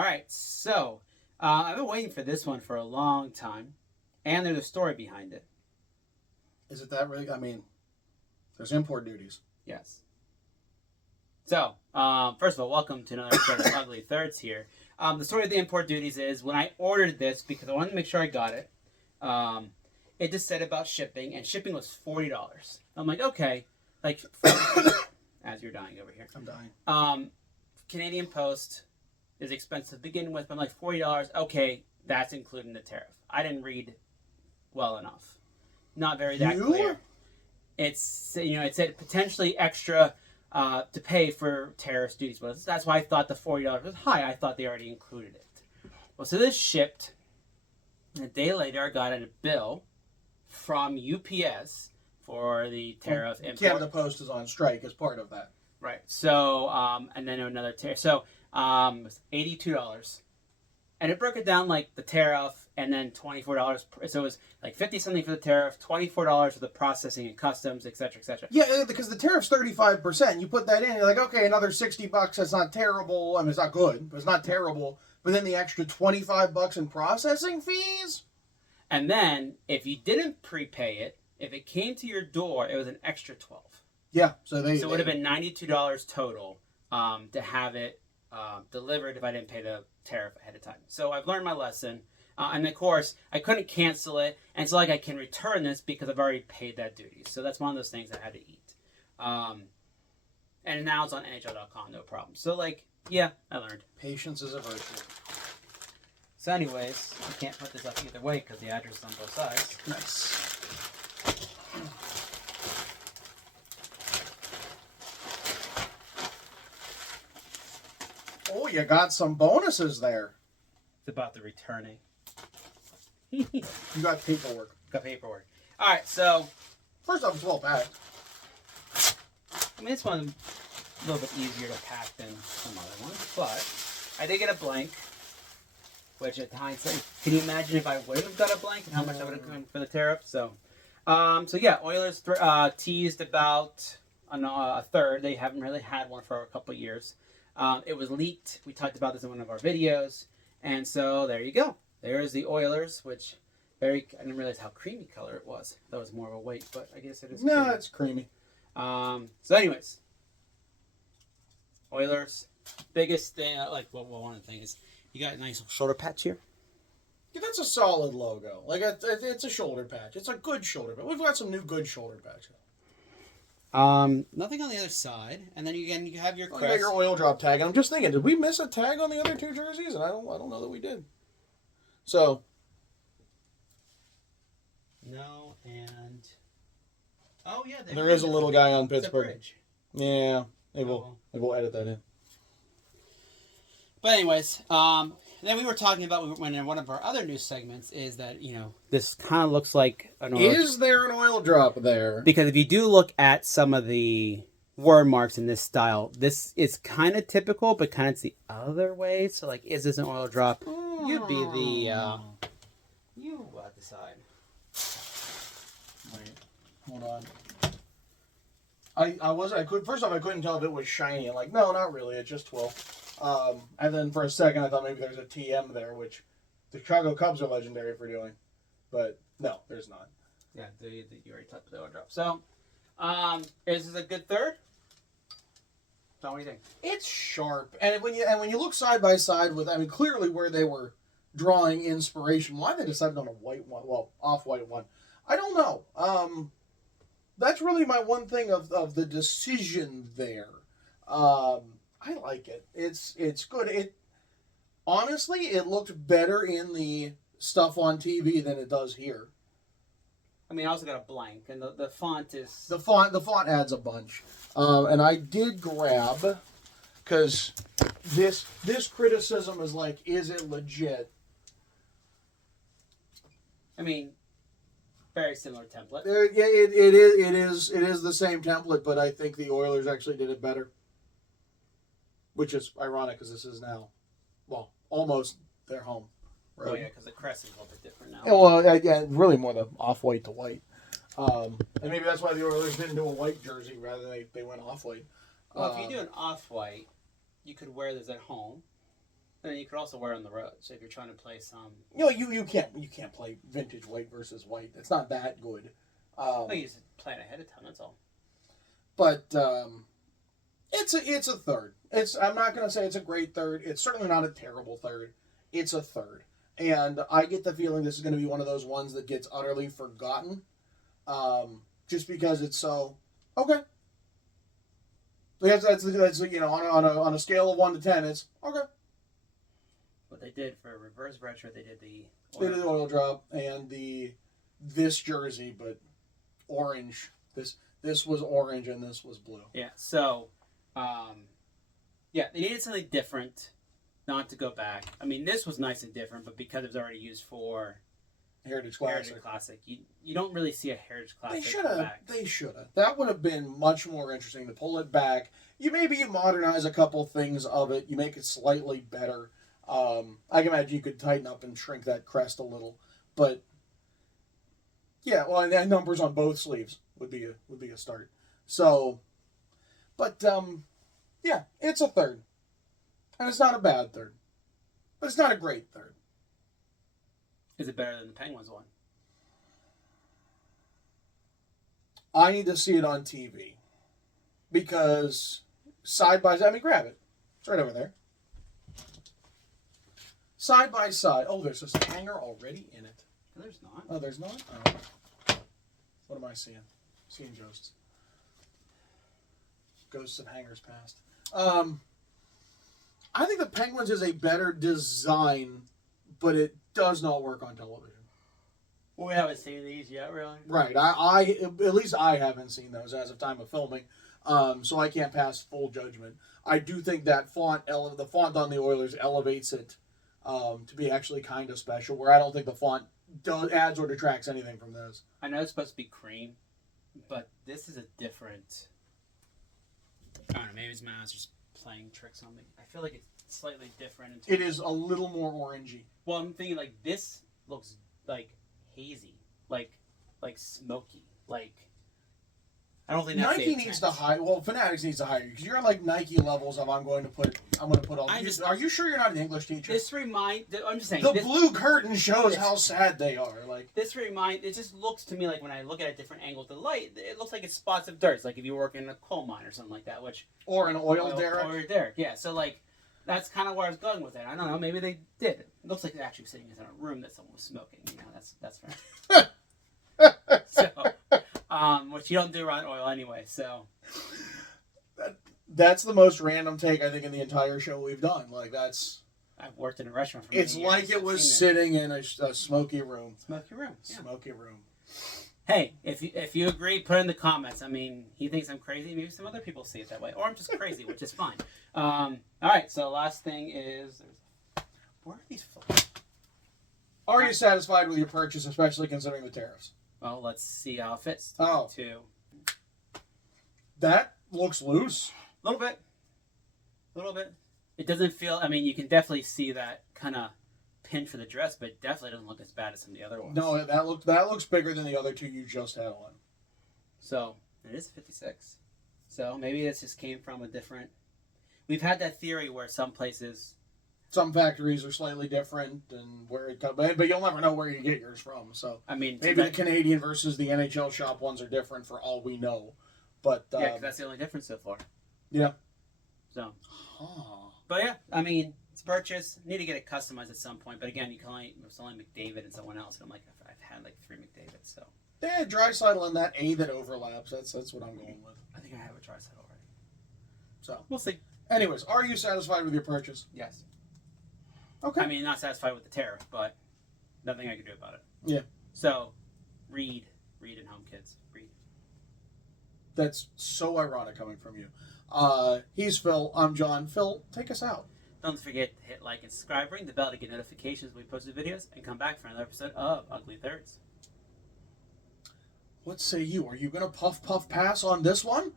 All right, so I've been waiting for this one for a long time, and there's a story behind it. Is it that really? I mean, there's import duties. Yes. So, first of all, welcome to another episode of Ugly Thirds here. The story of the import duties is when I ordered this, because I wanted to make sure I got it, it just said about shipping, and shipping was $40. I'm like, okay, like, as you're dying over here. I'm dying. Canadian Post is expensive to begin with, but I'm like, $40, okay, that's including the tariff. I didn't read well enough. Not very that clear. It's, it said potentially extra to pay for tariff duties. But that's why I thought the $40 was high. I thought they already included it. Well, so this shipped. And a day later, I got a bill from UPS for the tariff import. Canada Post is on strike as part of that. Right. So, and then another tariff. So, it was $82. And it broke it down like the tariff and then $24. So it was like 50 something for the tariff, $24 for the processing and customs, etc., etc. Yeah, because the tariff's 35%. You put that in, you're like, okay, another $60. That's not terrible. I mean, it's not good, but it's not terrible. But then the extra $25 in processing fees. And then if you didn't prepay it, if it came to your door, it was an extra $12. Yeah, so it would have been $92 total to have it delivered if I didn't pay the tariff ahead of time. So I've learned my lesson. And of course, I couldn't cancel it. And it's like I can return this because I've already paid that duty. So that's one of those things I had to eat. And now it's on NHL.com, no problem. So, yeah, I learned. Patience is a virtue. So anyways, I can't put this up either way because the address is on both sides. Nice. Oh, you got some bonuses there. It's about the returning. You got paperwork. Got paperwork. All right, so first off, it's well packed. I mean, this one's a little bit easier to pack than some other ones, but I did get a blank, which at hindsight, can you imagine if I would have got a blank and how much I would have come for the tariff? So yeah, Oilers teased about a third. They haven't really had one for a couple of years. It was leaked. We talked about this in one of our videos, and so there you go. There's the Oilers, which I didn't realize how creamy color it was. That was more of a white, but I guess it is. No, creamy. It's creamy. So anyways, Oilers, biggest thing, one of the things, you got a nice shoulder patch here. Yeah, that's a solid logo. It's a shoulder patch. It's a good shoulder patch. We've got some new good shoulder patches. Nothing on the other side, and then again you have your crest. You got your oil drop tag. And I'm just thinking, did we miss a tag on the other two jerseys? And I don't know that we did. So. No, and oh yeah, there is a little guy on Pittsburgh. Bridge. Yeah, maybe we'll edit that in. But anyways, then we were talking about when in one of our other news segments is that this kind of looks like an oil. Is there an oil drop there? Because if you do look at some of the word marks in this style, this is kind of typical, but kind of it's the other way. So is this an oil drop? You'd be the you decide. Wait, hold on. First off, I couldn't tell if it was shiny. I'm like, no, not really. It's just 12. And then for a second, I thought maybe there's a TM there, which the Chicago Cubs are legendary for doing. But no, there's not. Yeah, you already talked about the oil drop. So, is this a good third? What do you think? It's sharp, and when you look side by side with, clearly where they were drawing inspiration, why they decided on a white one, off-white one, I don't know. That's really my one thing of the decision there. I like it. It's good. Honestly, it looked better in the stuff on TV than it does here. I also got a blank, and the font is... The font adds a bunch. And I did grab, because this criticism is is it legit? Very similar template. Yeah, it is the same template, but I think the Oilers actually did it better. Which is ironic, because this is now, almost their home. Right? Oh, yeah, because the crest is a little bit different now. Yeah, well, yeah, really more the off-white to white. And maybe that's why the Oilers didn't do a white jersey, rather they went off-white. Well, if you do an off-white, you could wear this at home. then you could also wear it on the road. So if you're trying to play some, you can't play vintage white versus white. It's not that good. you just plan ahead of time. That's all. But it's a third. I'm not gonna say it's a great third. It's certainly not a terrible third. It's a third, and I get the feeling this is going to be one of those ones that gets utterly forgotten, just because it's so okay. That's on a scale of 1 to 10, it's okay. What they did for reverse retro, they did the oil drop and this jersey, but orange. This was orange and this was blue. Yeah. So, they needed something different, not to go back. I mean, this was nice and different, but because it was already used for Heritage Classic, you don't really see a Heritage Classic. They should have. That would have been much more interesting to pull it back. You modernize a couple things of it. You make it slightly better. I can imagine you could tighten up and shrink that crest a little, but yeah, well, and numbers on both sleeves would be a start. So, but yeah, it's a third, and it's not a bad third, but it's not a great third. Is it better than the Penguins one? I need to see it on TV because side by side, I mean, grab it. It's right over there. Side by side. Oh, there's this hanger already in it. No, there's not. Oh, there's not? Oh. What am I seeing? Seeing ghosts. Ghosts of hangers past. I think the Penguins is a better design, but it does not work on television. Well, we haven't seen these yet, really. Right. I at least I haven't seen those as of time of filming, so I can't pass full judgment. I do think that the font on the Oilers elevates it to be actually kind of special, where I don't think the font adds or detracts anything from this. I know it's supposed to be cream, but this is a different... I don't know, maybe it's my eyes just playing tricks on me. I feel like it's slightly different. It is a little more orangey. Well, I'm thinking like this looks like hazy, like smoky, like I don't think that's Nike needs to hire. Well, Fanatics needs to hire you because you're like Nike levels of I'm going to put all. Are you sure you're not an English teacher? I'm just saying. The blue curtain shows how sad they are. Like it just looks to me like when I look at a different angle to the light, it looks like it's spots of dirt. It's like if you work in a coal mine or something like that, or an oil derrick. Or a derrick, yeah. So like that's kind of where I was going with it. I don't know. Maybe they did. It looks like they're actually sitting in a room that someone was smoking. You know, that's fair. So, which you don't do around oil anyway. So that's the most random take I think in the entire show we've done. Like I've worked in a restaurant for it's many like years. it was sitting in a smoky room. Smoky room. Yeah. Smoky room. Hey, if you agree, put it in the comments. I mean, he thinks I'm crazy. Maybe some other people see it that way, or I'm just crazy, which is fine. All right. So last thing is, where are these? Are you satisfied with your purchase, especially considering the tariffs? Well, let's see how it fits. That looks loose. A little bit. It doesn't feel. I mean, you can definitely see that kind of pinch for the dress, but it definitely doesn't look as bad as some of the other ones. No, that looks bigger than the other two you just had on. So it is 56. So maybe this just came from a different. We've had that theory where some factories are slightly different and where it comes, but you'll never know where you get yours from. So I mean, maybe the Canadian versus the NHL shop ones are different for all we know. But yeah, 'cause that's the only difference so far. Yeah. So. But yeah, I mean, it's a purchase. Need to get it customized at some point. But again, it's only McDavid and someone else. And I'm like, I've had like 3 McDavids, so. Yeah, Draisaitl and that A that overlaps. That's what I'm going with. I think I have a Draisaitl already. So we'll see. Anyways, are you satisfied with your purchase? Yes. Okay. I mean, not satisfied with the tariff, but nothing I can do about it. Yeah. So, read at home, kids. Read. That's so ironic coming from you. He's Phil. I'm John. Phil, take us out. Don't forget to hit like and subscribe, ring the bell to get notifications when we post new videos, and come back for another episode of Ugly Thirds. What say you? Are you going to puff pass on this one?